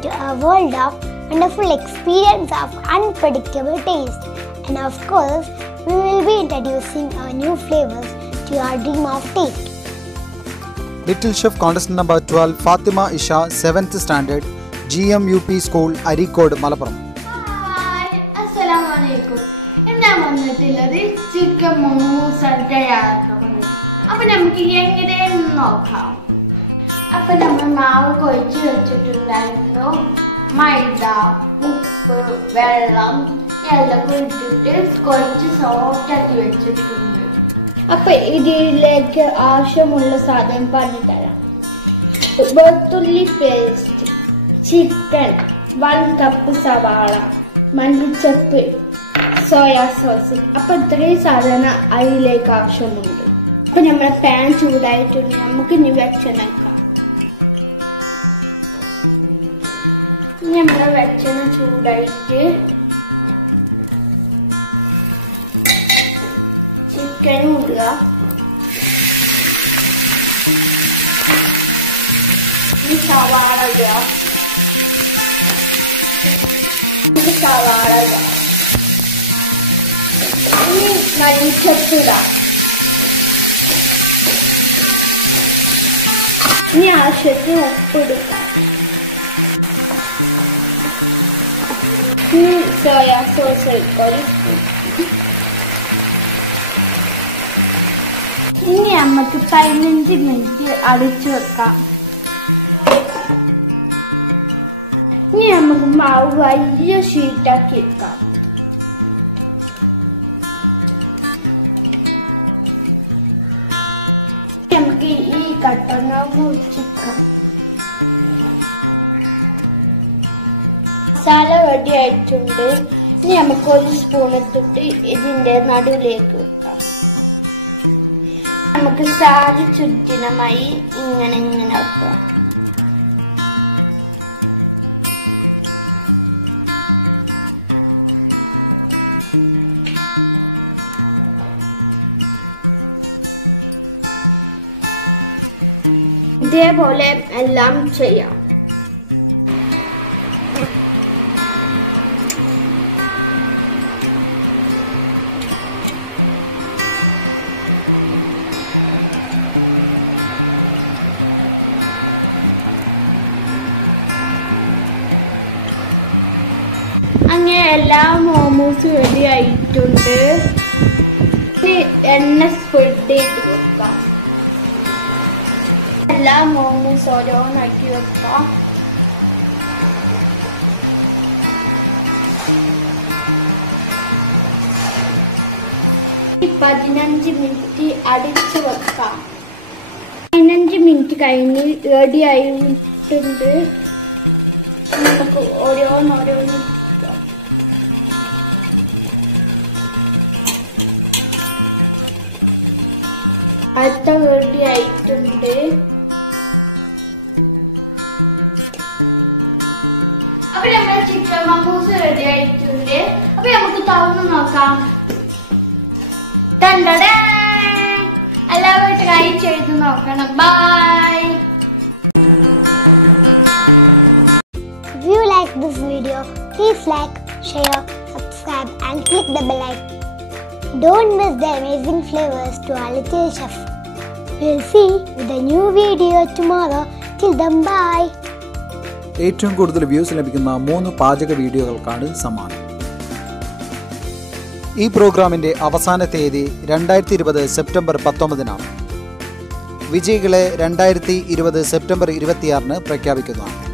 into a world of wonderful experience of unpredictable taste. And of course, we will be introducing our new flavors to your dream of taste. Little Chef Contestant number 12 Fatima Isha 7th standard GMUP School Arikod Malappuram. Hi, assalamu alaikum. Inna vannittulladu chicken momos tayyarakkunnu. Appo namukku engane nokkam. Appo nammal maavu koyichu vechittundarunnu. Maida, uppu, vellam ellam koyittu koyichu soft aakki vechittundu. അപ്പോൾ ഇതിലേക്ക് ആവശ്യമുള്ള സാധനം പറഞ്ഞു തരാം. വെളുത്തുള്ളി paste, chicken, 1 cup സവാള, മല്ലിച്ചപ്പ്, soya sauce. അപ്പോൾ ഇത്രയും സാധനം അതിലേക്ക് ആവശ്യമുണ്ട്. അപ്പോൾ നമ്മുടെ പാൻ ചൂടായിട്ടുണ്ട്. നമുക്ക് ഇനി വെളിച്ചെണ്ണ നമ്മുടെ വെളിച്ചെണ്ണ ചൂടായിട്ട് ചിക്കൻ ഇടുക. സവാള ഇടുക. ഇനി മല്ലിച്ചപ്പ് ഇടാം. ഇനി ആവശ്യത്തിന് ഉപ്പ് ഇടുക. ഇനി സോയാ സോസ് ഒരു സ്പൂൺ. ഇനി നമുക്ക് 15 മിനിറ്റ് അടിച്ചു വെക്കാം. ഇനി നമുക്ക് മാവ് വലിയ ഷീറ്റാക്കി വെക്കാം. നമുക്ക് ഈ കട്ടങ്ങ മുറിച്ചിക്കാം. മസാല റെഡി ആയിട്ടുണ്ട്. ഇനി നമുക്ക് ഒരു സ്പൂൺ എടുത്തിട്ട് ഇതിന്റെ നടുവിലേക്ക് വെക്കാം. നമുക്ക് സാരി ചുറ്റിനുമായി ഇങ്ങനെ വെക്കാം. ഇതേപോലെ എല്ലാം ചെയ്യാം. അങ്ങനെ എല്ലാ മോമോസും റെഡി ആയിട്ടുണ്ട്. എണ്ണ സ്പ്രെഡ് ചെയ്ത് വെക്കാം. എല്ലാ മോമോസ് ഓരോന്നാക്കി വെക്കാം. ഈ 15 മിനിറ്റ് അടിച്ചു വെക്കാം. 15 മിനിറ്റ് കഴിഞ്ഞ് റെഡി ആയിട്ടുണ്ട്. നമുക്ക് ഓരോന്നോരോന്ന് അടുത്ത റെഡി ആയിട്ടുണ്ട്. അപ്പൊ നമ്മുടെ ചിക്കൻ മോമോസ് റെഡി ആയിട്ടുണ്ട്. അപ്പൊ നമുക്ക് തുറന്ന് നോക്കാം. എല്ലാവരും ട്രൈ ചെയ്ത് നോക്കണം. By. If you like this video, please like, share, subscribe and click the bell icon. Don't miss the amazing flavors to our little chef. We'll see with a new video tomorrow. Till then, bye. ഏറ്റവും കൂടുതൽ views ലഭിക്കുന്ന 3 പാചക വീഡിയോകൾക്കാണ് സമ്മാനം. ഈ പ്രോഗ്രാമിന്റെ അവസാന തീയതി 2020 September 19-നാണ്. വിജയികളെ 2020 സെപ്റ്റംബർ 26-ന് പ്രഖ്യാപിക്കുന്നതാണ്.